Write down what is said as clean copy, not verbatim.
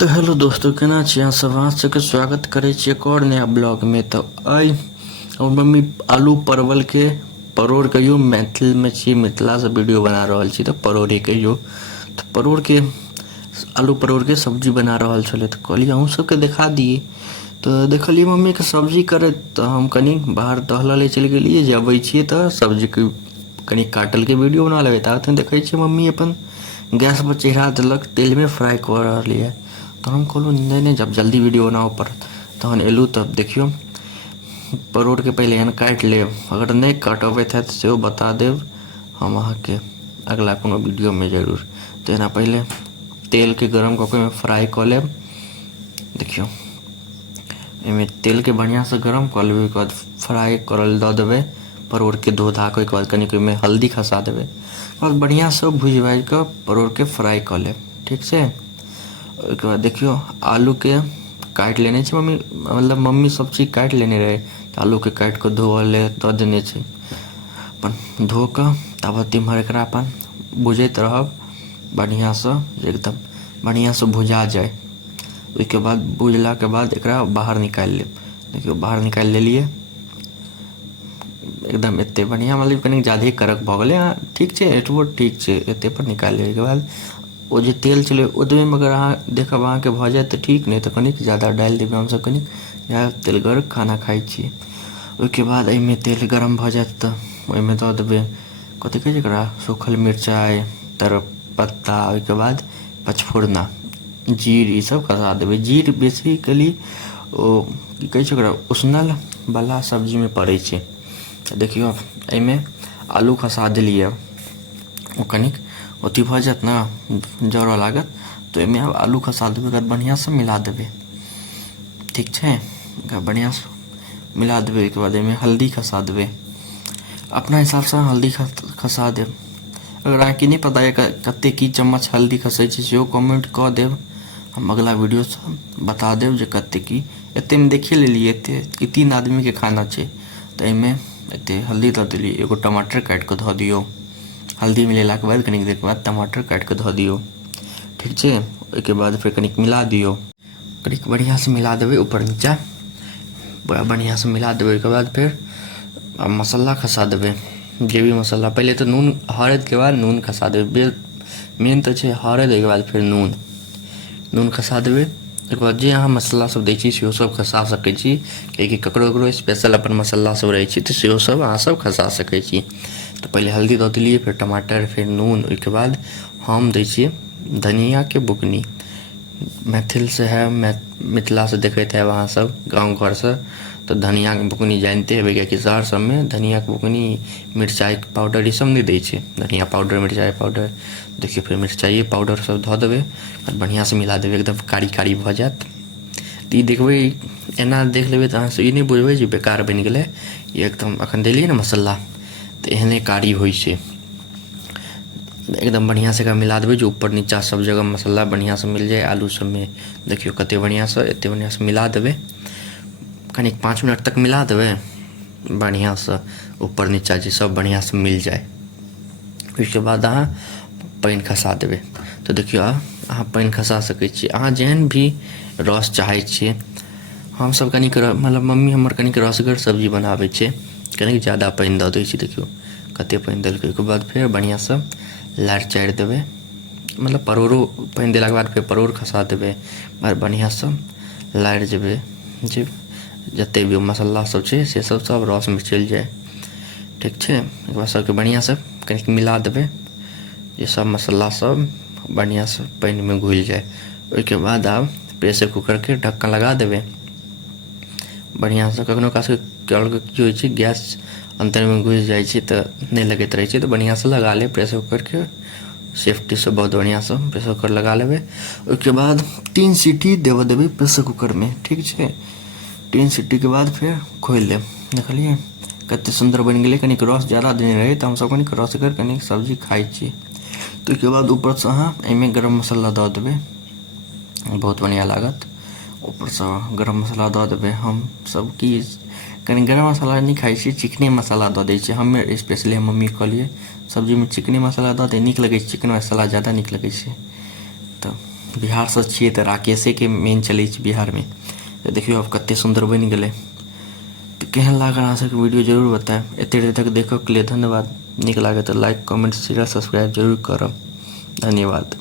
तो हेलो दोस्तों, केना छी अहाँ सब? अहाँ सबके स्वागत करै छी एक और नया ब्लॉग में। तो आइ हमर मम्मी आलू परवल के परोड़ कहियो मैथिल में छी, मिथिला से वीडियो बना रहल छी। तो परोड़े कहियो, तो परोड़ के आलू परोड़ के सब्जी बना रहल छलै। तो कहलिए अहूँ सबके देखा दिए। तो देखलिए मम्मी के सब्जी करे, तो हम कनी बाहर टहलऽ ले चलि गेलिए। जे अबै छिए तो सब्जी के कनी काटल के वीडियो बना लेबै। ताबत देखै छिए मम्मी अपन गैस पर चढ़ा देलक, तेल में फ्राई कऽ रहल है। तो हम कहलहुँ नहीं नहीं, जब जल्दी वीडियो बनाओ पड़त। तहन एलहुँ तब देखियो परोड़ के पहले एहन काटि लेब। अगर नहीं काटबैत हैत सेहो बता देब हम अहाँके अगला कोनो वीडियो में जरूर। तो एना पहले तेल के गरम कऽ के ओहिमे फ्राई कऽ लेब। देखियो एहिमे तेल के बढ़िया से गरम कऽ लेबै। ओहिके बाद फ्राई करल दऽ देबै परोड़ के धो धा के। ओहिके बाद कनिक ओहिमे हल्दी खसा देबै। ओहिके बाद बढ़िया से भूजि भाजि कऽ परोड़ के फ्राई कऽ लेब। ठीक छै। ओहिके बाद देखियो आलू के काटि लेने छै मम्मी, मतलब मम्मी सब चीज काटि लेने रहे। तो आलू के काटि कऽ धोअ ले दऽ देने छै। अपन धो कऽ ताबत इम्हर एकरा अपन भुजैत रहब बढ़िया से, एकदम बढ़िया से भुजा जाए। ओहिके बाद भुजला के बाद एकरा बाहर निकालि लेब। देखियो बाहर निकालि लेलिए। एकदम एते बढ़िया, मतलब कनी ज्यादे कड़क भऽ गेलै। ठीक छै, एतबो ठीक छै। एते पर निकालि लेबै के बाद ओ जे तेल छलै ओतबे में अगर अहाँ देखब अहाँके भऽ जाए तऽ ठीक, नहीं तो कनिक ज़्यादा डालि देबै। हमसब कनिक ज़्यादा तेलगर खाना खाइ छियै। ओहिके बाद एहिमे तेल गरम भऽ जाएत तऽ ओहिमे दऽ देबै कथी कहै छै एकरा, सूखल मिरचाइ, तेजपत्ता, ओहिके बाद पचफोरना, जीर, ई सब खसा देबै। जीर बेसिकली ओ की कहै छै ओकरा, उसनल वाला सब्जी में पड़ै छै। तऽ देखियो एहिमे आलू खसा देलिए। ओ कनिक अथी भऽ जाएत ना, जरऽ लागत, तो एहिमे अब आलू खसा देबै। ओकरा बढ़िया से मिला देबै। ठीक छै, एकरा बढ़िया से मिला देबै। ओहिके बाद एहिमे हल्दी खसा देबै। अपना हिसाब से हल्दी खसा देब। अगर अहाँके नहीं पता है कते की चम्मच हल्दी खसै छै सेहो कमेंट कऽ देब। हम अगला वीडियो से बता देब जे कते की। एते में देखिए लेलिए, एते कि 3 आदमी के खाना छै। तो एहिमे एते हल्दी दऽ देलिए। एगो टमाटर काटि कऽ धऽ दियौ। हल्दी मिलेला के बाद कनिक देर के बाद टमाटर काटि कऽ धऽ दियौ। ठीक छै। ओहिके बाद फिर कनिक मिला दियौ। कनिक बढ़िया से मिला देबै, ऊपर नीचा बड़ा बढ़िया से मिला देबै। ओहिके बाद फिर मसाला खसा देबै। जे भी मसाला, पहले तो नून, हरद के बाद नून खसा देबै। मेन तो छै हरद, ओहिके बाद फिर नून खसा देबै। ओहिके बाद जे अहाँ मसाला सब दै छी सेहो सब खसा सकै छी, कियाकि ककरो ककरो स्पेशल अपन मसाला सब रहै छै, तऽ सेहो सब अहाँ सब खसा सकै छी। तो पहले हल्दी दऽ देलिए, फिर टमाटर, फिर नून। ओहिके बाद हम दै छिए धनिया के बुकनी। मैथिल से है, मिथिला से देखैत हैब अहाँ सब गाँव घर से, तो धनिया के बुकनी जानते हेबै। कियाकि शहर सब में धनिया के बुकनी, मिरचाई पाउडर, ई सब नहीं दै छै। धनिया पाउडर, मिरचाई पाउडर, देखियो फिर मिरचाइए पाउडर सब धऽ देबै। बढ़िया से मिला देबै, एकदम कारी कारी भऽ जाएत। ई देखबै, एना देख लेबै तऽ अहाँ ई नहीं बुझबै जे बेकार बनि गेलै। ई एकदम अखन देलिए ना मसाला, तो एहने कारी होइ छै। एकदम बढ़िया से एकरा मिला देबै, जो ऊपर नीचा सब जगह मसाला बढ़िया से मिल जाए आलू सब में। देखियो कते बढ़िया से, एते बढ़िया से मिला देबै। कनिक 5 मिनट तक मिला देबै बढ़िया से, ऊपर नीचा जे सब बढ़िया से मिल जाए। उसके बाद अहाँ पानि खसा देबै। तो देखियो अहाँ पानि खसा सकै छी, अहाँ जेहन भी रस चाहै छियै। हमसब कनिक मतलब मम्मी हमर कनिक रसगर सब्जी बनाबै छै, कनिक ज़्यादा पानि दऽ दै छी। देखियो कते पानि देलकै। ओहिके बाद फेर बढ़िया से लारि चारि देबै। मतलब परोड़ो पानि देलाके बाद फेर परोड़ खसा देबै। बढ़िया से लारि देबै, जे जते भी मसाला सब छै से सब रस में चलि जाए। ठीक छै। ओहिके बाद सबके बढ़िया से कनिक मिला देबै, जे सब मसाला सब बढ़िया से पानि में घुलि जाए। ओहिके बाद आब प्रेशर कुकर के ढक्कन लगा देबै बढ़िया से। कखनो काल की होइ छै, गैस अंदर में घुसि जाइ छै तऽ नहीं लगैत रहै छै, तो बढ़िया से लगा लेब प्रेशर कुकर के। सेफ्टी से बहुत बढ़िया से प्रेशर कुकर लगा लेबै। ओहिके बाद 3 सीटी देबऽ देबै प्रेशर कुकर में। ठीक छै। 3 सीटी के बाद फिर खोलि लेब। देखलिए कते सुंदर बनि गेलै। कनिक रस ज़्यादा देने रही तऽ हमसब कनिक रसगर कनिक सब्जी खाइ छी। तो ओहिके बाद ऊपर से अहाँ एहिमे गरम मसाला दऽ देबै, बहुत बढ़िया लागत। ऊपर से गरम मसाला दऽ देबै। हम सब की कनी गरम मसाला नहीं खाइ छी, चिकने मसाला दऽ दै छियै। हमे स्पेशली मम्मी कहलिए सब्जी में चिकने मसाला दऽ दे, नीक लगै छै। चिकन मसाला ज़्यादा नीक लगै छै। तो बिहार से छिए तो राकेशे के मेन चले बिहार में। तो देखियो अब कते सुंदर बन गए। तो केहन लागल अहाँ सबके वीडियो जरूर बताएं। एते देर तक देखो के लिए धन्यवाद। निक लागे तो लाइक कमेंट शेयर सब्सक्राइब जरूर करब। धन्यवाद।